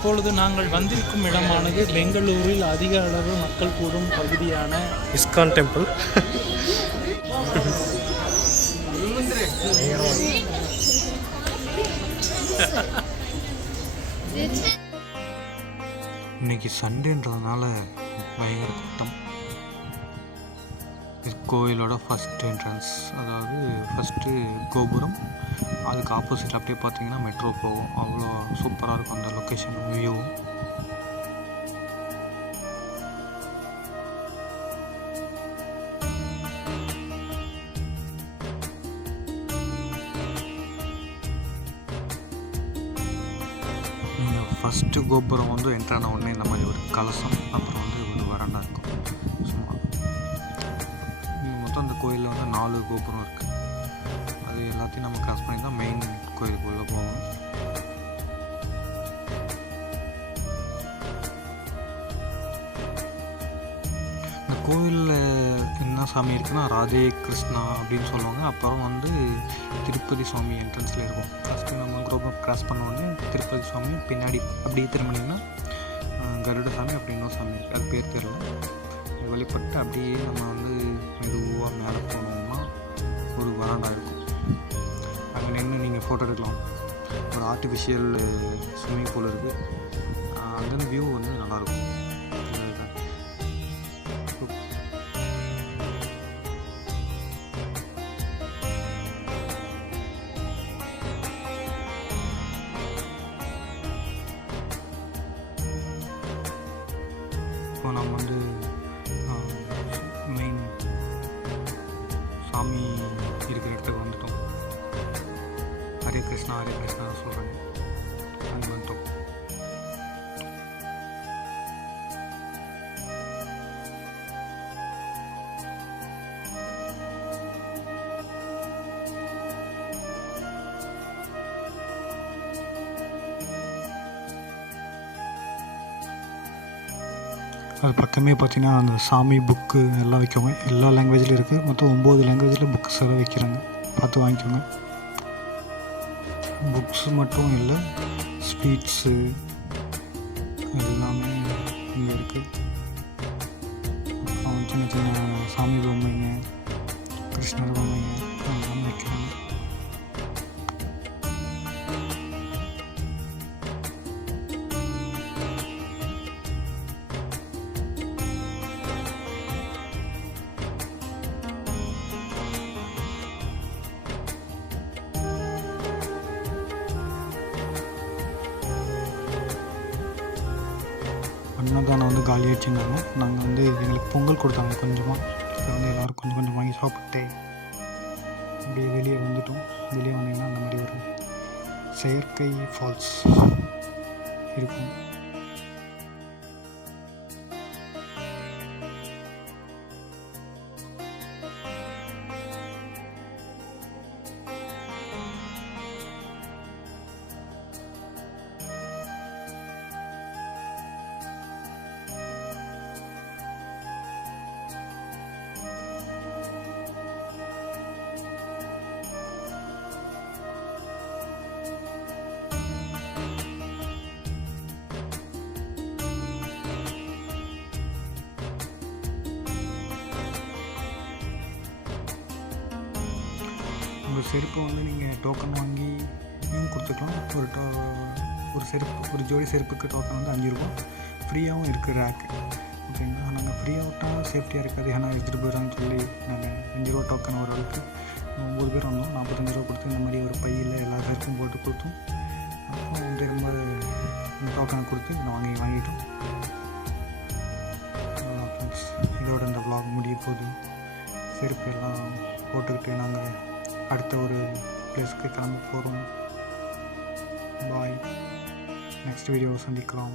இப்பொழுது நாங்கள் வந்திருக்கும் இடமானது பெங்களூரில் அதிக அளவு மக்கள் கூடும் பகுதியான இஸ்கான் டெம்பிள். இன்னைக்கு சண்டேன்றதுனால பயங்கர கூட்டம். கோயிலோட ஃபஸ்ட் என்ட்ரன்ஸ், அதாவது ஃபஸ்ட்டு கோபுரம், அதுக்கு ஆப்போசிட்டில் அப்படியே பார்த்தீங்கன்னா மெட்ரோ போகும். அவ்வளோ சூப்பராக இருக்கும் அந்த லொக்கேஷன் வியூவும். நீங்கள் ஃபஸ்ட்டு கோபுரம் வந்து என்ட்ரான உடனே இந்த மாதிரி ஒரு கலசம், அப்புறம் வந்து ஒரு வராண்டா இருக்கும். சும்மா மொத்தம் அந்த கோயிலில் வந்து 4 கோபுரம் இருக்குது. அது எல்லாத்தையும் நம்ம கிராஸ் பண்ணி தான் மெயின் கோயிலுக்குள்ளே போகணும். இந்த கோயிலில் என்ன சாமி இருக்குன்னா ராதே கிருஷ்ணா அப்படின்னு சொல்லுவாங்க. அப்புறம் வந்து திருப்பதி சுவாமி என்ட்ரன்ஸில் இருக்கும். ஃபஸ்ட்டு நம்ம கோபுரம் கிராஸ் பண்ண உடனே திருப்பதி சுவாமி, பின்னாடி அப்படியே திரும்பினீங்கன்னா கருட சாமி, அப்படி இன்னொரு சாமி அது பேர் தெரியல. வழிபட்டு அப்படியே நம்ம வந்து மெதுவாக மேலே போனோம்னா ஒரு வராண்டா இருக்கும். அங்கே நின்று நீங்கள் ஃபோட்டோ எடுக்கலாம். ஒரு ஆர்டிஃபிஷியல் ஸ்விம்மிங் பூல் இருக்குது. அந்த வியூ வந்து நல்லாயிருக்கும். இப்போ நம்ம வந்து மெயின் சாமி இருக்கிற இடத்துக்கு வந்துட்டோம். ஹரே கிருஷ்ணா ஹரே கிருஷ்ணா சொல்கிறாங்க. அங்கே வந்துட்டோம். அது பக்கமே பார்த்தீங்கன்னா அந்த சாமி புக்கு எல்லாம் வைக்கோங்க. எல்லா லாங்குவேஜ்லையும் இருக்குது. மொத்தம் 9 லாங்குவேஜில் புக்ஸ் எல்லாம் வைக்கிறாங்க. பார்த்து வாங்கிக்கோங்க. புக்ஸ் மட்டும் இல்லை, ஸ்வீட்ஸு எல்லாமே இங்கே இருக்குது. அப்புறம் சின்ன சின்ன சாமி பொம்மைங்க, கிருஷ்ணர் பொம்மைங்க எல்லாம் வைக்கிறாங்க. அன்னதானம் வந்து காலியாகிடுச்சுருந்தாங்க. நாங்கள் வந்து எங்களுக்கு பொங்கல் கொடுத்தாங்க கொஞ்சமாக. அதை வந்து எல்லோரும் கொஞ்சம் கொஞ்சம் வாங்கி சாப்பிட்டு அப்படியே வெளியே வந்துட்டோம். வெளியே வந்தீங்கன்னா அந்த மாதிரி ஒரு செயற்கை ஃபால்ஸ் இருக்கும். உங்கள் செருப்பை வந்து நீங்கள் டோக்கன் வாங்கி கொடுத்துக்கலாம். ஒரு செருப்பு, ஒரு ஜோடி செருப்புக்கு டோக்கன் வந்து 5 ரூபா. ஃப்ரீயாகவும் இருக்குது ரேக்கு. ஓகேங்களா, நாங்கள் ஃப்ரீயாக விட்டால் சேஃப்டியாக இருக்காது. ஏன்னா எடுத்துகிட்டு போயிடறான்னு சொல்லி நாங்கள் 5 ரூபா டோக்கன் ஒரு ஆளுக்கு 9 பேர் வந்தோம். 45 ரூபா கொடுத்து இந்த மாதிரி ஒரு பையில் எல்லா செருப்பும் போட்டு கொடுத்தோம். அப்புறம் திரும்ப டோக்கனை கொடுத்து வாங்கிட்டோம். இதோட இந்த vlog முடிய போகுது. செருப்பு எல்லாம் போட்டுக்கிட்டு நாங்கள் அடுத்த ஒரு பிளேஸ்க்கு கிளம்ப போகிறோம். பாய். நெக்ஸ்ட் வீடியோ சந்திக்கலாம்.